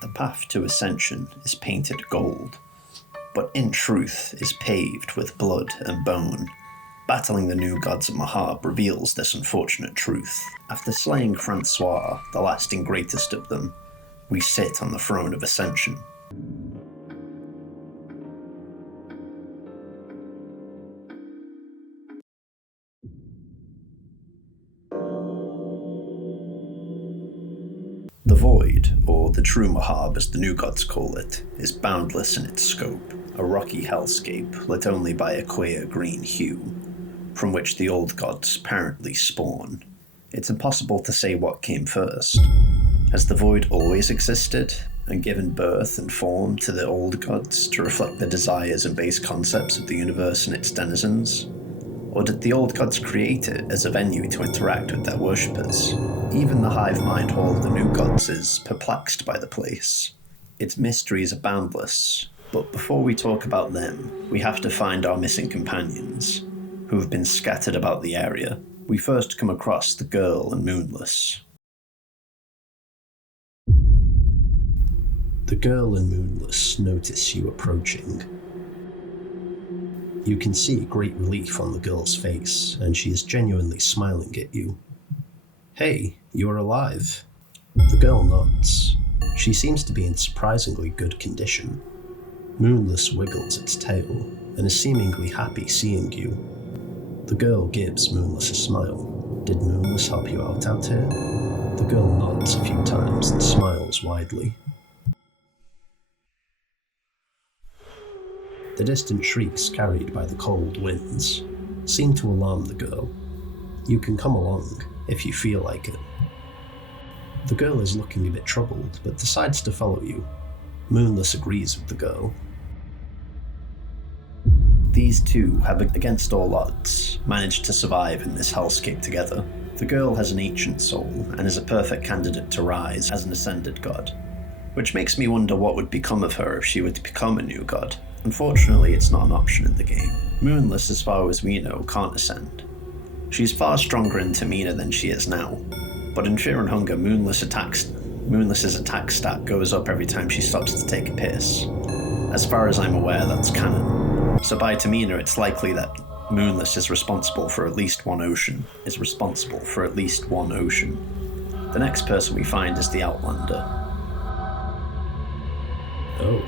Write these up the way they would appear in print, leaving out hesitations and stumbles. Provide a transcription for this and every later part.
The path to Ascension is painted gold, but in truth is paved with blood and bone. Battling the new gods of Mah'abre reveals this unfortunate truth. After slaying Francois, the last and greatest of them, we sit on the throne of Ascension. The Void, or the true Mah'abre as the new gods call it, is boundless in its scope, a rocky hellscape lit only by a queer green hue, from which the old gods apparently spawn. It's impossible to say what came first. Has the Void always existed, and given birth and form to the old gods to reflect the desires and base concepts of the universe and its denizens? Or did the old gods create it as a venue to interact with their worshippers? Even the hive mind hall of the new gods is perplexed by the place. Its mysteries are boundless, but before we talk about them, we have to find our missing companions, who have been scattered about the area. We first come across the girl and Moonless. The girl and Moonless notice you approaching. You can see great relief on the girl's face, and she is genuinely smiling at you. Hey, you are alive. The girl nods. She seems to be in surprisingly good condition. Moonless wiggles its tail, and is seemingly happy seeing you. The girl gives Moonless a smile. Did Moonless help you out here? The girl nods a few times and smiles widely. The distant shrieks carried by the cold winds seem to alarm the girl. You can come along if you feel like it. The girl is looking a bit troubled, but decides to follow you. Moonless agrees with the girl. These two have, against all odds, managed to survive in this hellscape together. The girl has an ancient soul and is a perfect candidate to rise as an ascended god, which makes me wonder what would become of her if she were to become a new god. Unfortunately, it's not an option in the game. Moonless, as far as we know, can't ascend. She's far stronger in Termina than she is now, but in Fear and Hunger, Moonless's attack stat goes up every time she stops to take a piss. As far as I'm aware, that's canon. So by Termina, it's likely that Moonless is responsible for at least one ocean. The next person we find is the Outlander. Oh,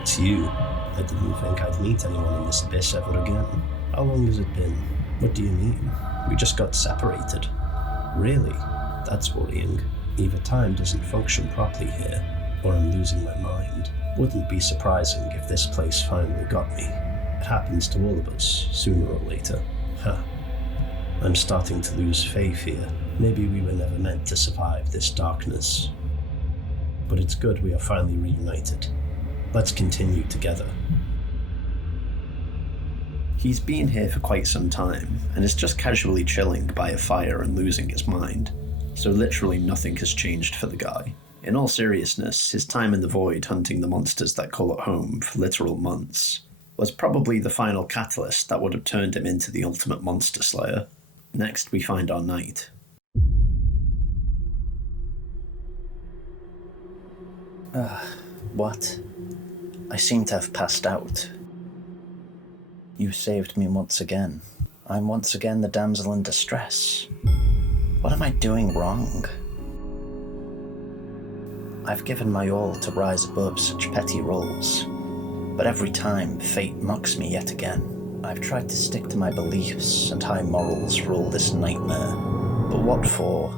it's you. I didn't think I'd meet anyone in this abyss ever again. How long has it been? What do you mean? We just got separated. Really? That's worrying. Either time doesn't function properly here, or I'm losing my mind. Wouldn't be surprising if this place finally got me. It happens to all of us, sooner or later. I'm starting to lose faith here. Maybe we were never meant to survive this darkness. But it's good we are finally reunited. Let's continue together. He's been here for quite some time, and is just casually chilling by a fire and losing his mind, so literally nothing has changed for the guy. In all seriousness, his time in the Void hunting the monsters that call it home for literal months was probably the final catalyst that would have turned him into the ultimate monster slayer. Next, we find our knight. What? I seem to have passed out. You saved me once again. I'm once again the damsel in distress. What am I doing wrong? I've given my all to rise above such petty roles, but every time fate mocks me yet again. I've tried to stick to my beliefs and high morals rule this nightmare, but what for?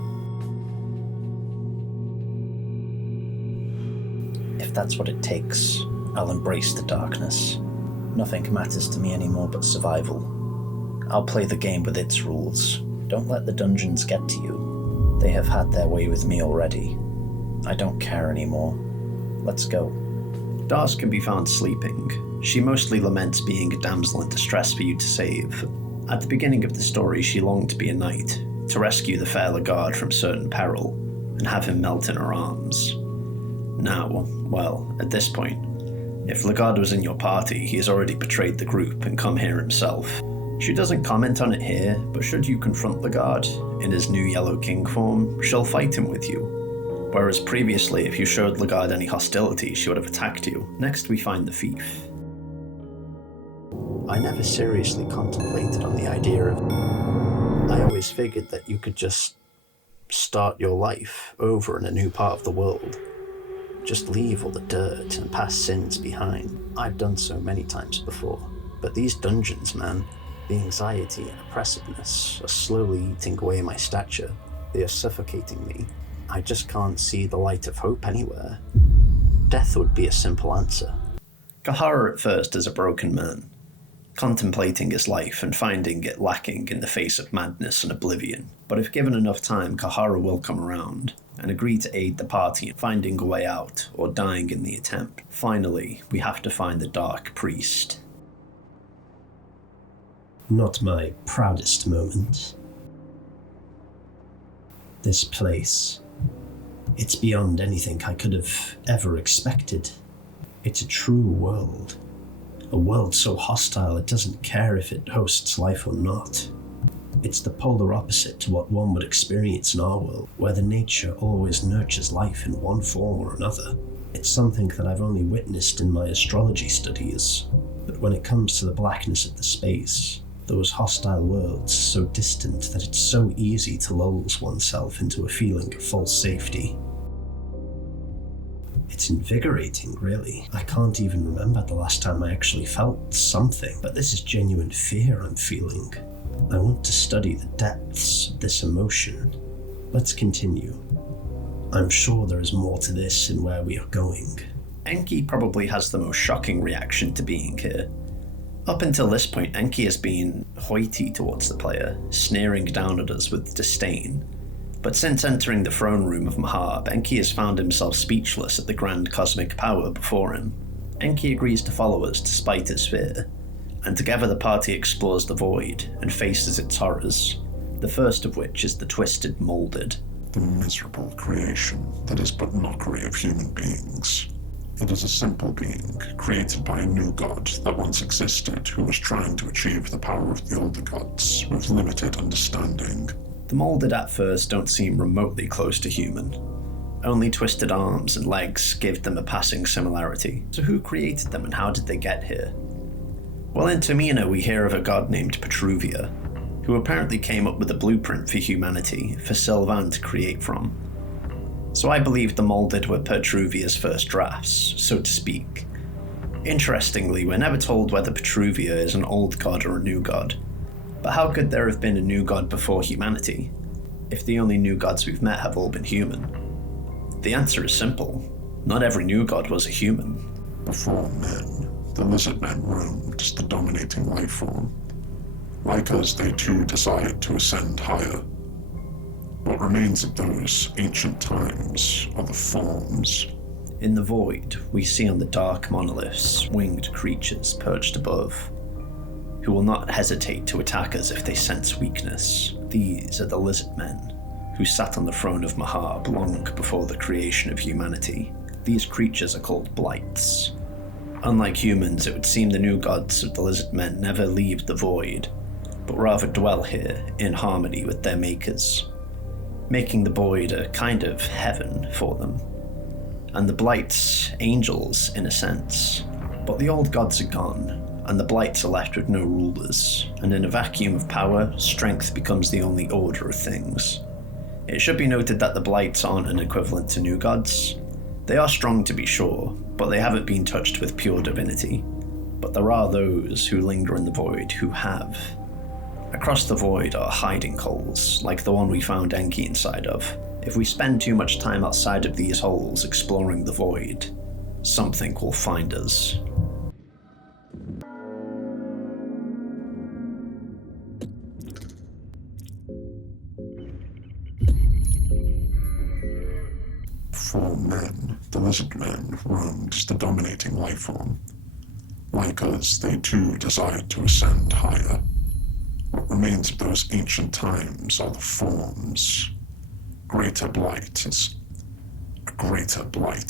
If that's what it takes, I'll embrace the darkness. Nothing matters to me anymore but survival. I'll play the game with its rules. Don't let the dungeons get to you. They have had their way with me already. I don't care anymore. Let's go. Dars can be found sleeping. She mostly laments being a damsel in distress for you to save. At the beginning of the story, she longed to be a knight, to rescue the fair Lagarde from certain peril, and have him melt in her arms. Now, well, at this point, if Lagarde was in your party, he has already betrayed the group and come here himself. She doesn't comment on it here, but should you confront Lagarde in his new Yellow King form, she'll fight him with you. Whereas previously, if you showed Lagarde any hostility, she would have attacked you. Next, we find the thief. I never seriously contemplated on the idea of... I always figured that you could just start your life over in a new part of the world. Just leave all the dirt and past sins behind. I've done so many times before. But these dungeons, man, the anxiety and oppressiveness are slowly eating away my stature. They are suffocating me. I just can't see the light of hope anywhere. Death would be a simple answer. Cahara at first is a broken man, contemplating his life and finding it lacking in the face of madness and oblivion. But if given enough time, Cahara will come around and agree to aid the party in finding a way out or dying in the attempt. Finally, we have to find the Dark Priest. Not my proudest moment. This place, it's beyond anything I could have ever expected. It's a true world. A world so hostile it doesn't care if it hosts life or not. It's the polar opposite to what one would experience in our world, where the nature always nurtures life in one form or another. It's something that I've only witnessed in my astrology studies. But when it comes to the blackness of the space, those hostile worlds so distant that it's so easy to lull oneself into a feeling of false safety. It's invigorating, really. I can't even remember the last time I actually felt something, but this is genuine fear I'm feeling. I want to study the depths of this emotion. Let's continue. I'm sure there is more to this in where we are going. Enki probably has the most shocking reaction to being here. Up until this point, Enki has been hoity towards the player, sneering down at us with disdain. But since entering the throne room of Mah'abre, Enki has found himself speechless at the grand cosmic power before him. Enki agrees to follow us despite his fear, and together the party explores the void and faces its horrors, the first of which is the twisted Molded. The miserable creation that is but mockery of human beings. It is a simple being, created by a new god that once existed, who was trying to achieve the power of the older gods, with limited understanding. The Molded at first don't seem remotely close to human. Only twisted arms and legs give them a passing similarity. So who created them and how did they get here? Well, in Termina we hear of a god named Petruvia, who apparently came up with a blueprint for humanity for Sylvan to create from. So I believe the Molded were Petruvia's first drafts, so to speak. Interestingly, we're never told whether Petruvia is an old god or a new god. But how could there have been a new god before humanity, if the only new gods we've met have all been human? The answer is simple. Not every new god was a human. Before men, the lizardmen roamed as the dominating life form. Like us, they too desired to ascend higher. What remains of those ancient times are the forms. In the void, we see on the dark monoliths winged creatures perched above, who will not hesitate to attack us if they sense weakness. These are the lizardmen, who sat on the throne of Mah'abre long before the creation of humanity. These creatures are called blights. Unlike humans, it would seem the new gods of the lizardmen never leave the void, but rather dwell here in harmony with their makers, making the void a kind of heaven for them. And the blights, angels in a sense. But the old gods are gone, and the blights are left with no rulers, and in a vacuum of power, strength becomes the only order of things. It should be noted that the blights aren't an equivalent to new gods. They are strong to be sure, but they haven't been touched with pure divinity. But there are those who linger in the void who have. Across the void are hiding holes, like the one we found Enki inside of. If we spend too much time outside of these holes exploring the void, something will find us. Before men, the lizardmen roamed as the dominating life form. Like us, they too desired to ascend higher. What remains of those ancient times are the forms. A greater blight is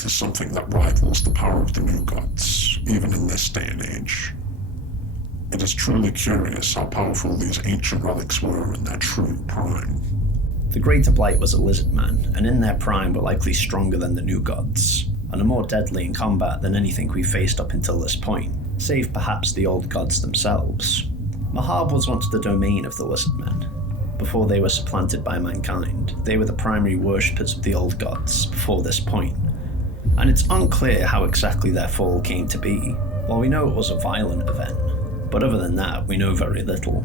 something that rivals the power of the new gods, even in this day and age. It is truly curious how powerful these ancient relics were in their true prime. The Greater Blight was a lizardman, and in their prime were likely stronger than the new gods, and are more deadly in combat than anything we faced up until this point, save perhaps the old gods themselves. Mah'abre was once the domain of the lizardmen. Before they were supplanted by mankind, they were the primary worshippers of the old gods before this point, and it's unclear how exactly their fall came to be. While we know it was a violent event, but other than that, we know very little.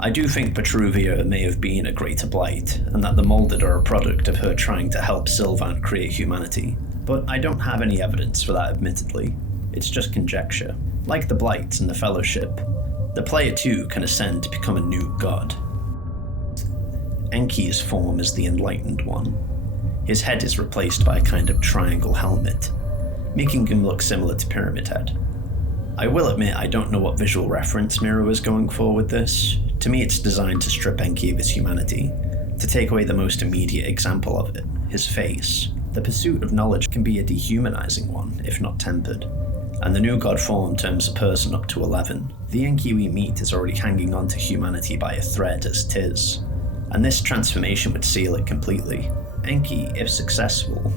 I do think Petruvia may have been a Greater Blight, and that the Molded are a product of her trying to help Sylvan create humanity, but I don't have any evidence for that admittedly. It's just conjecture. Like the Blights and the Fellowship, the player too can ascend to become a new god. Enki's form is the Enlightened One. His head is replaced by a kind of triangle helmet, making him look similar to Pyramid Head. I will admit I don't know what visual reference Miro is going for with this. To me it's designed to strip Enki of his humanity, to take away the most immediate example of it, his face. The pursuit of knowledge can be a dehumanizing one, if not tempered, and the new god form turns a person up to 11. The Enki we meet is already hanging on to humanity by a thread as it is, and this transformation would seal it completely. Enki, if successful,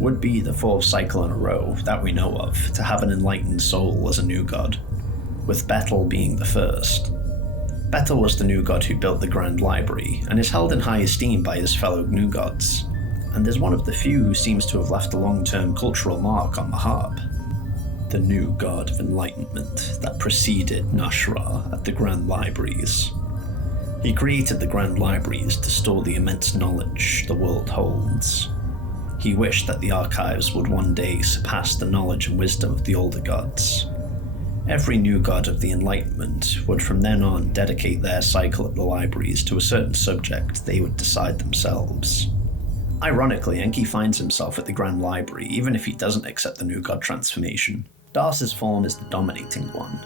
would be the fourth cycle in a row that we know of to have an enlightened soul as a new god, with Betel being the first. Betel was the new god who built the Grand Library and is held in high esteem by his fellow new gods, and is one of the few who seems to have left a long-term cultural mark on Mah'abre, the new god of enlightenment that preceded Nashra at the Grand Libraries. He created the Grand Libraries to store the immense knowledge the world holds. He wished that the archives would one day surpass the knowledge and wisdom of the older gods. Every new god of the Enlightenment would from then on dedicate their cycle at the libraries to a certain subject they would decide themselves. Ironically, Enki finds himself at the Grand Library even if he doesn't accept the new god transformation. Darce's form is the Dominating One.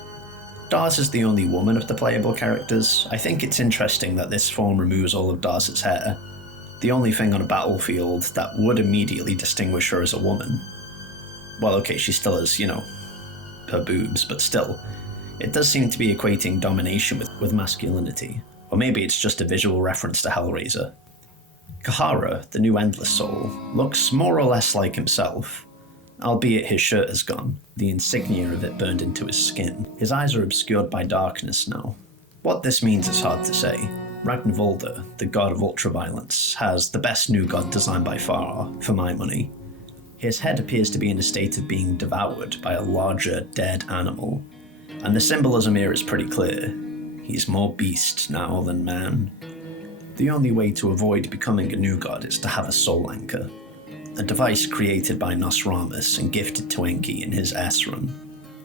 Darce is the only woman of the playable characters. I think it's interesting that this form removes all of Darce's hair, the only thing on a battlefield that would immediately distinguish her as a woman. Well, okay, she still has, her boobs, but still, it does seem to be equating domination with masculinity. Or maybe it's just a visual reference to Hellraiser. Kahara, the new Endless Soul, looks more or less like himself, albeit his shirt has gone, the insignia of it burned into his skin. His eyes are obscured by darkness now. What this means is hard to say. Ragnvaldr, the god of ultraviolence, has the best new god design by far, for my money. His head appears to be in a state of being devoured by a larger, dead animal, and the symbolism here is pretty clear. He's more beast now than man. The only way to avoid becoming a new god is to have a soul anchor, a device created by Nosramus and gifted to Enki in his S run,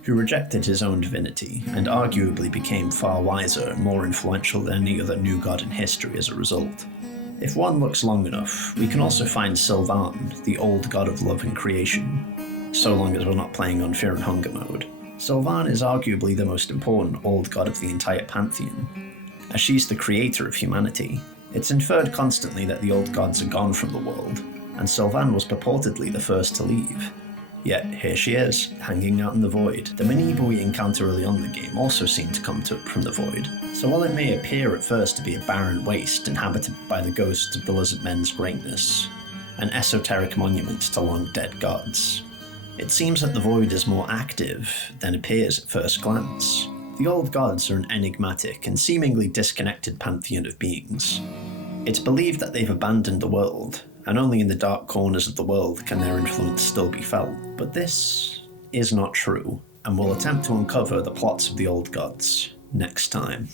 who rejected his own divinity and arguably became far wiser and more influential than any other new god in history as a result. If one looks long enough, we can also find Sylvan, the old god of love and creation, so long as we're not playing on Fear and Hunger mode. Sylvan is arguably the most important old god of the entire pantheon, as she's the creator of humanity. It's inferred constantly that the old gods are gone from the world, and Sylvan was purportedly the first to leave. Yet here she is, hanging out in the void. The Mah'abre we encounter early on in the game also seem to come from the void, so while it may appear at first to be a barren waste inhabited by the ghosts of the lizardmen's greatness, an esoteric monument to long-dead gods, it seems that the void is more active than appears at first glance. The old gods are an enigmatic and seemingly disconnected pantheon of beings. It's believed that they've abandoned the world, and only in the dark corners of the world can their influence still be felt. But this is not true, and we'll attempt to uncover the plots of the old gods next time.